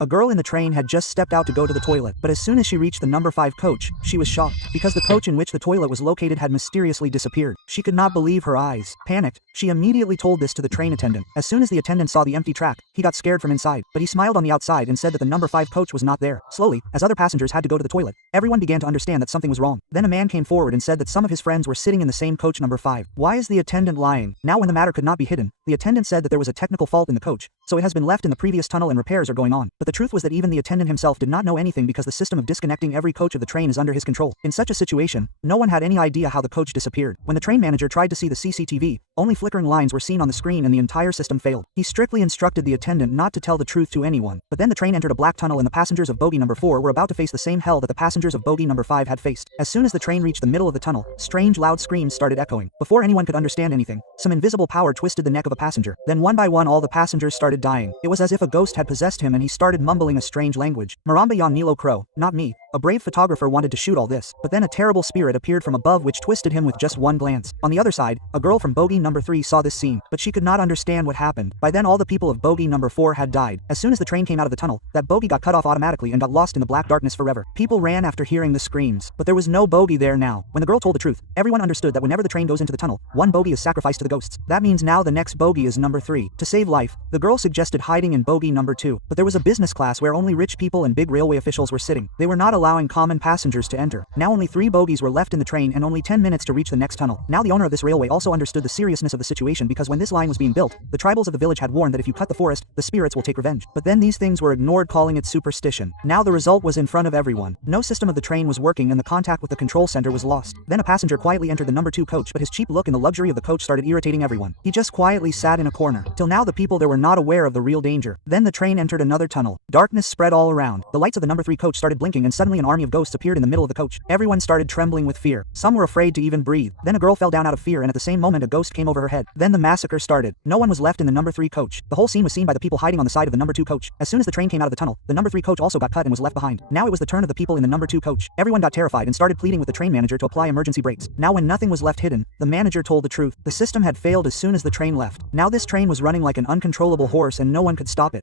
A girl in the train had just stepped out to go to the toilet, but as soon as she reached the number 5 coach, she was shocked, because the coach in which the toilet was located had mysteriously disappeared. She could not believe her eyes. Panicked, she immediately told this to the train attendant. As soon as the attendant saw the empty track, he got scared from inside, but he smiled on the outside and said that the number 5 coach was not there. Slowly, as other passengers had to go to the toilet, everyone began to understand that something was wrong. Then a man came forward and said that some of his friends were sitting in the same coach number 5. Why is the attendant lying? Now when the matter could not be hidden, the attendant said that there was a technical fault in the coach, so it has been left in the previous tunnel and repairs are going on. But the truth was that even the attendant himself did not know anything because the system of disconnecting every coach of the train is under his control. In such a situation, no one had any idea how the coach disappeared. When the train manager tried to see the CCTV, only flickering lines were seen on the screen and the entire system failed. He strictly instructed the attendant not to tell the truth to anyone. But then the train entered a black tunnel and the passengers of bogie number 4 were about to face the same hell that the passengers of bogie number 5 had faced. As soon as the train reached the middle of the tunnel, strange loud screams started echoing. Before anyone could understand anything, some invisible power twisted the neck of a passenger. Then one by one all the passengers started dying. It was as if a ghost had possessed him and he started mumbling a strange language. Maramba Yan Nilo Crow, not me. A brave photographer wanted to shoot all this, but then a terrible spirit appeared from above which twisted him with just one glance. On the other side, a girl from bogie number 3 saw this scene, but she could not understand what happened. By then all the people of bogie number 4 had died. As soon as the train came out of the tunnel, that bogie got cut off automatically and got lost in the black darkness forever. People ran after hearing the screams, but there was no bogie there now. When the girl told the truth, everyone understood that whenever the train goes into the tunnel, one bogie is sacrificed to the ghosts. That means now the next bogie is number 3. To save life, the girl suggested hiding in bogie number 2, but there was a business class where only rich people and big railway officials were sitting. They were not allowing common passengers to enter. Now only 3 bogies were left in the train and only 10 minutes to reach the next tunnel. Now the owner of this railway also understood the seriousness of the situation because when this line was being built, the tribals of the village had warned that if you cut the forest, the spirits will take revenge. But then these things were ignored, calling it superstition. Now the result was in front of everyone. No system of the train was working and the contact with the control center was lost. Then a passenger quietly entered the number 2 coach, but his cheap look and the luxury of the coach started irritating everyone. He just quietly sat in a corner. Till now the people there were not aware of the real danger. Then the train entered another tunnel. Darkness spread all around. The lights of the number 3 coach started blinking and suddenly an army of ghosts appeared in the middle of the coach. Everyone started trembling with fear. Some were afraid to even breathe. Then a girl fell down out of fear and at the same moment a ghost came over her head. Then the massacre started. No one was left in the number 3 coach. The whole scene was seen by the people hiding on the side of the number 2 coach. As soon as the train came out of the tunnel, the number 3 coach also got cut and was left behind. Now it was the turn of the people in the number 2 coach. Everyone got terrified and started pleading with the train manager to apply emergency brakes. Now when nothing was left hidden, the manager told the truth. The system had failed as soon as the train left. Now this train was running like an uncontrollable horse and no one could stop it.